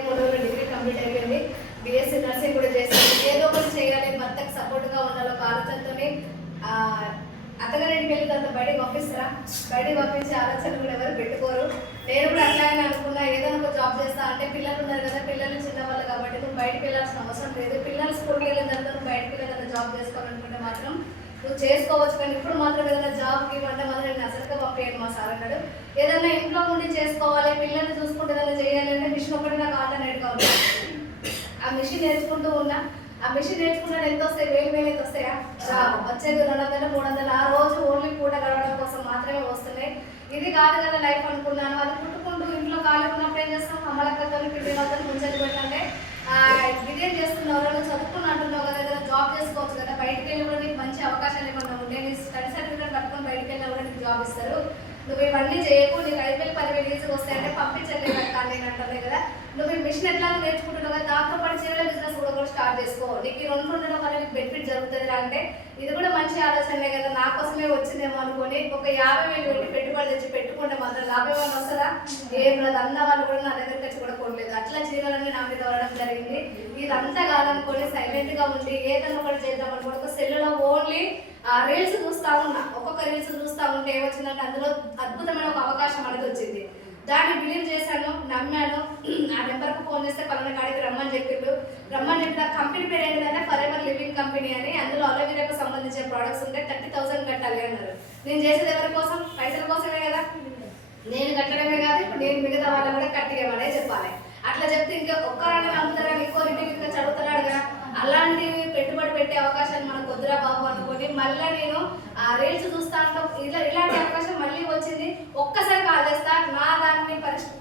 Degree complete అయిపోయింది. BSc nursing కూడా చేస్తాను. ఏదో ఒకటి చేయాలి, భర్తకు సపోర్ట్గా ఉండాలి ఒక ఆలోచనతోని అత్తగారింటికి వెళ్ళి అంత బయటకు పంపిస్తారా? బయటకు పంపించే ఆలోచన కూడా ఎవరు పెట్టుకోరు. నేను కూడా అట్లానే అనుకున్నా, ఏదైనా ఒక జాబ్ చేస్తా అంటే పిల్లలు ఉన్నారు కదా, పిల్లలు చిన్నవాళ్ళు కాబట్టి నువ్వు బయటకు వెళ్ళాల్సిన అవసరం లేదు. పిల్లలు స్కూల్కి వెళ్ళిన తర్వాత నువ్వు బయటకు వెళ్ళి జాబ్ చేసుకోవాలనుకుంటే మాత్రం నువ్వు చేసుకోవచ్చు. కానీ ఇప్పుడు మాత్రం ఏదైనా జాబ్కి ఇవ్వంటే మాత్రం నేను అసలుగా పంపేయండి మా సార్ అన్నాడు. ఏదైనా ఇంట్లో ఉండి చేసుకోవాలి, పిల్లల్ని చూసుకుంటే ఏదైనా చేయాలి అంటే మిషన్ ఒకటి నాకు ఆల్టర్నేట్గా ఉంది. ఆ మిషన్ నేర్చుకుంటూ ఉన్నా. ఆ మిషన్ నేర్చుకున్నాడు ఎంత వస్తాయి? 1000 అయితే వస్తాయా? వచ్చేది 200, 300. ఆ రోజు ఓన్లీ పూట గడవడం కోసం మాత్రమే వస్తున్నాయి. ఇది కాదు కదా లైఫ్ అనుకున్నాను. అది కుట్టుకుంటూ ఇంట్లో ఖాళీ ఉన్నప్పుడు ఏం చేస్తాం? అమ్మలక్కతో పిండి వాళ్ళతో ముంచెత్తి పెట్టంటే బిర్యానీ చేస్తున్నావు, నువ్వు చదువుకుని అంటున్నావు కదా, ఏదైనా జాబ్ చేసుకోవచ్చు కదా, బయటకు వెళ్ళి కూడా నీకు మంచి అవకాశాలు ఏమన్నా ఉంటే నీ స్టడీ సర్టిఫికేట్ పట్టుకొని బయటకు వెళ్ళినా కూడా నీకు జాబ్ ఇస్తారు. నువ్వు ఇవన్నీ చేయకు, నీకు 5000, 10,000 ఈజీగా వస్తాయంటే పంపించలేదు కానీ నేను అంటాను కదా. నువ్వు ఈ మిషన్ ఎట్లా నేర్చుకుంటున్నావు కదా, దాంతో పాటు చీరల బిజినెస్ కూడా స్టార్ట్ చేసుకో. నీకు ఈ 2 ఉండడం వల్ల నీకు బెనిఫిట్ జరుగుతుంది అంటే ఇది కూడా మంచి ఆలోచనే కదా, నా కోసమే వచ్చిందేమో అనుకొని ఒక 50,000 పెట్టి పెట్టుబడి తెచ్చి పెట్టుకుంటే మాత్రం లాభం ఏమైనా వస్తుందా? ఏం లేదు. అన్న వాళ్ళు కూడా నా దగ్గరికి వచ్చి కూడా కొనలేదు. అట్లా చీరలన్నీ నా మీద పడడం జరిగింది. ఇదంతా కాదనుకొని సైలెంట్గా ఉండి ఏదైనా ఒకటి చేద్దాం అనుకోండి. ఒక సెల్లులో ఓన్లీ రీల్స్ చూస్తూ ఉన్నా. ఒక్కొక్క రీల్స్ చూస్తూ ఉంటే ఏమొచ్చిందంటే అందులో అద్భుతమైన ఒక అవకాశం అనేది వచ్చింది. దాన్ని బిలీవ్ చేశాను, నమ్మాను. ఆ నెంబర్కు ఫోన్ చేస్తే పలానా కాడికి రమ్మని చెప్పిళ్ళు. చెప్పిన కంపెనీ పేరు ఏంటంటే ఫర్ ఎవర్ లివింగ్ కంపెనీ అని. అందులో అలోవెరాకు సంబంధించిన ప్రోడక్ట్స్ ఉంటే 30,000 కట్టాలి అన్నారు. నేను చేసేది ఎవరి కోసం? పైసల కోసమే కదా. నేను కట్టడమే కాదు, ఇప్పుడు నేను మిగతా వాళ్ళని కూడా కట్టియమనే చెప్పాలి. అట్లా చెప్తే ఇంకా ఒక్కరాన్ని నమ్ముతారని ఇంకో ఇంటికి ఇంకా చదువుతున్నాడు కదా. అలాంటివి పెట్టుబడి పెట్టే అవకాశాలు మనకు వద్దురా బాబు అనుకొని మళ్ళీ నేను ఆ రీల్స్ చూస్తా ఉంటాం. ఇలాంటి అవకాశం మళ్ళీ వచ్చింది. ఒక్కసారి కాల్ చేస్తా, నా దాన్ని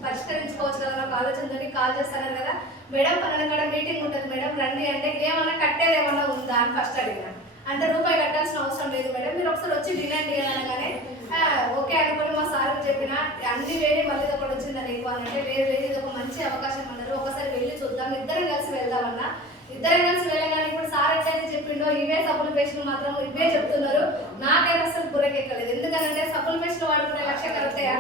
పరిష్కరించుకోవచ్చు కదా ఒక ఆలోచనతో కాల్ చేస్తాను కదా. మేడం పలానా కాడ మీటింగ్ ఉంటుంది మేడం రండి అంటే, ఏమన్నా కట్టేది ఏమన్నా ఉందా అని ఫస్ట్ అడిగినా. అంటే రూపాయి కట్టాల్సిన అవసరం లేదు మేడం, మీరు ఒకసారి వచ్చి డిమాండ్ చేయాలనగానే ఓకే అనుకుని మా సార్కి చెప్పిన. అన్ని వేరే మళ్ళీ ఒకటి వచ్చిందని ఎక్కువ అంటే లేదు ఇది ఒక మంచి అవకాశం అన్నారు, ఒకసారి వెళ్ళి చూద్దాం, ఇద్దరం కలిసి వెళ్దామన్నా. ఇద్దరం కలిసి వెళ్ళగానే ఇప్పుడు సార్ ఎట్లయితే చెప్పిండో ఇవే సబ్బుల పేస్టులు మాత్రం ఇవే చెప్తున్నారు. నాకైతే అసలు బుర్రకెక్కలేదు. ఎందుకంటే సబ్బుల పేస్టులు వాడుకునే 1,00,000 కలుగుతాయా?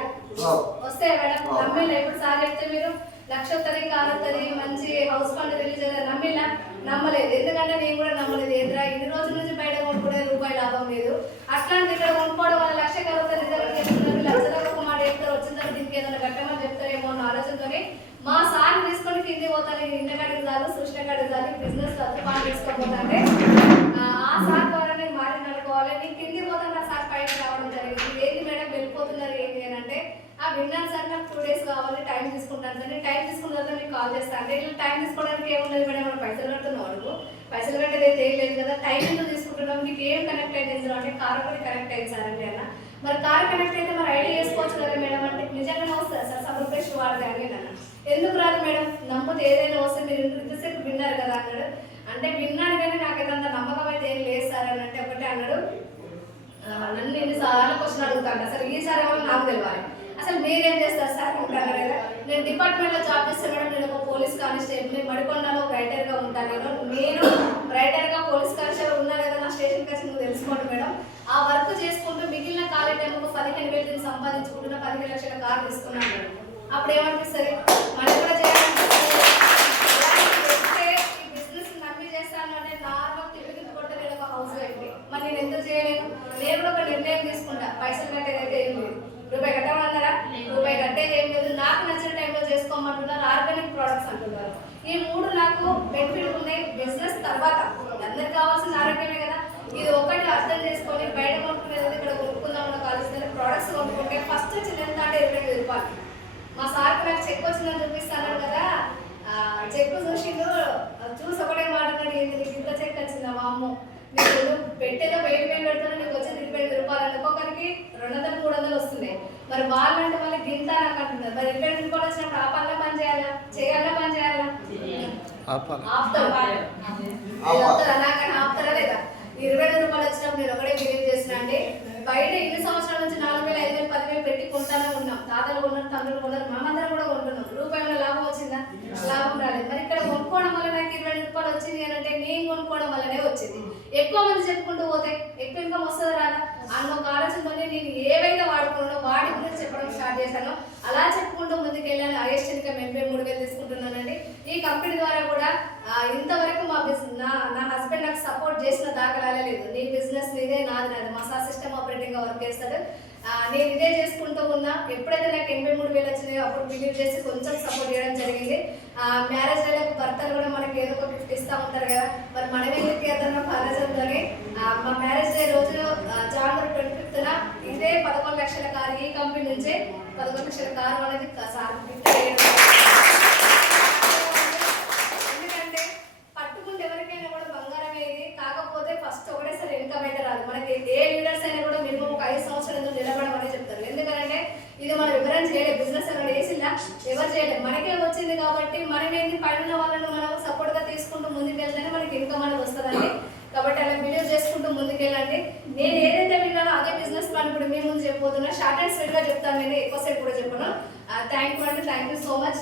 వస్తాయా మేడం? నమ్మిలా? ఇప్పుడు సార్ చెప్తే మీరు 1,00,000 వస్తుంది, కాలుతుంది, మంచి హౌస్ ఫండ్ రిలీజ్ అయితే నమ్మిలా? నమ్మలేదు. ఎందుకంటే నేను కూడా నమ్మలేదు. ఏంద్రా ఇన్ని రోజుల నుంచి బయట కొనుక్కునే రూపాయి లాభం లేదు, అట్లాంటి ఇక్కడ కొనుక్కోవడం వల్ల 1,00,000 కలుగుతుంది. నిజంగా చెప్తున్నారు. లక్షలకు ఒక మాట చెప్తారు, వచ్చిన తర్వాత దీనికి ఏదైనా కట్టమని చెప్తారేమో అన్న ఆలోచనతోనే మా సార్ తీసుకొని కింది పోతాను. ఇంటి కాడికి చాలు, సృష్టి కాడికి చాలు, బిజినెస్ పాటు తీసుకోపోతాంటే ఆ సార్ ద్వారా నేను మారి నడుకోవాలి. నేను కింది పోతాను, ఆ సార్ పైకి రావడం జరిగింది. ఏంటి మేడం వెళ్ళిపోతున్నారు ఏంటి అని అంటే, విన్నాను సార్ నాకు 2 days కావాలి, టైం తీసుకుంటాను సార్. నేను టైం తీసుకున్న తర్వాత మీకు కాల్ చేస్తాను అంటే, ఇట్లా టైం తీసుకోవడానికి ఏమున్నది మేడం, మనం పైసలు కడుతున్నావు అనుకో, పైసలు కట్టేది అయితే లేదు కదా, టైం ఎందుకు తీసుకుంటున్నాం, మీకు ఏం కనెక్ట్ అయింది ఇందులో అంటే కార్ ఒకటి కనెక్ట్ అయింది సార్ అంటే అన్న. మరి కార్ కనెక్ట్ అయితే మరి ఐడియా చేసుకోవచ్చు కదా మేడం అంటే, నిజంగానే వస్తుంది సార్ సబ్బుల పేస్ట్ వాడగా అని అన్న. ఎందుకు రాదు మేడం, నమ్మితే ఏదైనా వస్తే మీరు ఇంతసేపు విన్నారు కదా అన్నాడు. అంటే విన్నాను కానీ నాకైతే అంత నమ్మకం అయితే ఏం లేదు సార్ అని అంటే ఒకటే అన్నాడు. నన్ను ఎన్నిసార్లు క్వశ్చన్ అడుగుతాడు, అసలు ఈసారి ఏమో నాకు తెలియాలి, అసలు మీరేం చేస్తారు సార్ ఉంటాను కదా. నేను డిపార్ట్మెంట్లో జాబ్ చేస్తాను మేడం, నేను ఒక పోలీస్ కానిస్టేబుల్, మడికొండలో రైటర్గా ఉంటాను. నేను రైటర్గా పోలీస్ కానిస్టేబుల్ ఉన్నా కదా, నా స్టేషన్ కలిసి నువ్వు తెలుసుకోండి మేడం. ఆ వర్క్ చేసుకుంటూ మిగిలిన ఖాళీ టైం ఒక 15,000 సంపాదించుకుంటున్న 15 లక్షల కారు తీసుకున్నాను మేడం. అప్పుడు ఏమనిపిస్తుంది, మనం కూడా చేయాలనిపిస్తుంది. ఈ బిజినెస్ నమ్మి చేస్తాను అంటే నార్మల్ తిరిగి కొట్ట నేను ఒక హౌస్ వైఫ్, మరి నేను ఎందుకు చేయలేను? నేను కూడా ఒక నిర్ణయం తీసుకుంటా, పైసలు కట్టేదైతే ఏం లేదు. రూపాయి కట్టమన్నారా? రూపాయి కట్టేది ఏం లేదు. నాకు నచ్చిన టైంలో చేసుకోమంటున్నారు. ఆర్గానిక్ ప్రోడక్ట్స్ అంటున్నారు. ఈ 3 నాకు బెనిఫిట్ ఉన్నాయి. బిజినెస్ తర్వాత అందరికి కావాల్సిన ఆరోగ్యమే కదా. ఇది ఒకటి అర్థం చేసుకొని బయట కొనుక్కునేది ఇక్కడ కొనుక్కుందామన్న కావాల్సిన ప్రోడక్ట్స్ కొనుక్కుంటే ఫస్ట్ వచ్చింది ఎంత అంటే 25,000 రూపాయలు. మా సార్కి నాకు చెక్ వచ్చిందని చూపిస్తాను కదా, చెక్ చూసి ఒకటే మాట్లాడి ఏంటి నీకు ఇంత చెక్ వచ్చిందా మా అమ్మ, నీకు పెట్టేదో 1000 పెడతాను, నీకు వచ్చేది 25,000 రూపాయలు. ఒక్కొక్కరికి 200, 300 వస్తున్నాయి. మరి వాళ్ళంటే మళ్ళీ గింత నాకు అంటున్నారు. మరి 25,000 రూపాయలు వచ్చినప్పుడు ఆ పనిలో పని చేయాలా, పని చేయాలా? నాకన్నా ఆపుతారా లేదా? 25,000 రూపాయలు వచ్చినప్పుడు నేను ఒకటే బిలీవ్ చేసిన అంటే, బయట ఇన్ని సంవత్సరాల నుంచి 4,000, 5,000, 10,000 పెట్టి కొంటానే ఉన్నాం. తాతలు కొన్నారు, తండ్రులు కొన్నారు, మనమందరం కూడా కొంటున్నాం. రూపాయల లాభం వచ్చిందా? లాభం రాలేదు. మరి ఇక్కడ కొనుక్కోవడం వల్ల నాకు 25,000 రూపాయలు వచ్చింది అని అంటే నేను కొనుక్కోవడం వల్లనే వచ్చింది. ఎక్కువ మంది చెప్పుకుంటూ పోతే ఎక్కువ ఇన్కమ్ వస్తుంది రాదా అన్న ఒక ఆలోచనతోనే నేను ఏవైతే వాడుకున్నానో వాడి గురించి చెప్పడం స్టార్ట్ చేశాను. అలా చెప్పుకుంటూ ముందుకు వెళ్ళాను. హైయెస్ట్ ఇన్కమ్ 83,000 తీసుకుంటున్నానండి. ఈ కంపెనీ ద్వారా కూడా ఇంతవరకు నా హస్బెండ్ నాకు సపోర్ట్ చేసిన దాఖలాలే లేదు. నీ బిజినెస్ నీదే, నాది. మా సార్ సిస్టమ్ ఆపరేటింగ్గా వర్క్ చేస్తాడు. నేను ఇదే చేసుకుంటూ ఉన్నా. ఎప్పుడైతే నాకు 83,000 వచ్చినాయో అప్పుడు బిలీవ్ చేసి కొంచెం సపోర్ట్ చేయడం జరిగింది. మ్యారేజ్ అయ్యాక భర్తలు కూడా మనకి ఏదో ఒక గిఫ్ట్ ఇస్తూ ఉంటారు కదా, మరి మనం ఎందుకు చేద్దాం ఆలోచనతోనే మా మ్యారేజ్ డే రోజు జనవరి 25న ఇదే 11 లక్షల కారు, ఈ కంపెనీ నుంచే 11 లక్షల కారు అనేది సార్ గిఫ్ట్ చేయడం. ఎందుకంటే పట్టుకుంటే ఎవరికైనా కూడా బంగారమే ఇది. కాకపోతే ఫస్ట్ ఒకటేసారి ఇన్కమ్ అయితే రాదు. మనకి ఏ లీడర్స్ అయినా కూడా మినిమం ఒక 5 సంవత్సరాలు నిలబడమని చెప్తారు. ఎందుకంటే ఇది మనం ఎవరైనా చేయలేదు, బిజినెస్ ఎవరు వేసిలా ఎవరు చేయలేదు, మనకే వచ్చింది. కాబట్టి మనం ఏంటి పైన వాళ్ళని మనం సపోర్ట్గా తీసుకుంటూ ముందుకెళ్తేనే మనకి ఇన్కమ్ అనేది వస్తుందండి. కాబట్టి అలా బిలీవ్ చేసుకుంటూ ముందుకెళ్ళండి. నేను ఏదైతే విన్నానో అదే బిజినెస్ ప్లాన్ ఇప్పుడు మీ ముందు చెప్పబోతున్నా. షార్ట్ అండ్ స్వీట్గా చెప్తాను, నేను ఎక్కువసేపు కూడా చెప్పను. Thank you so much.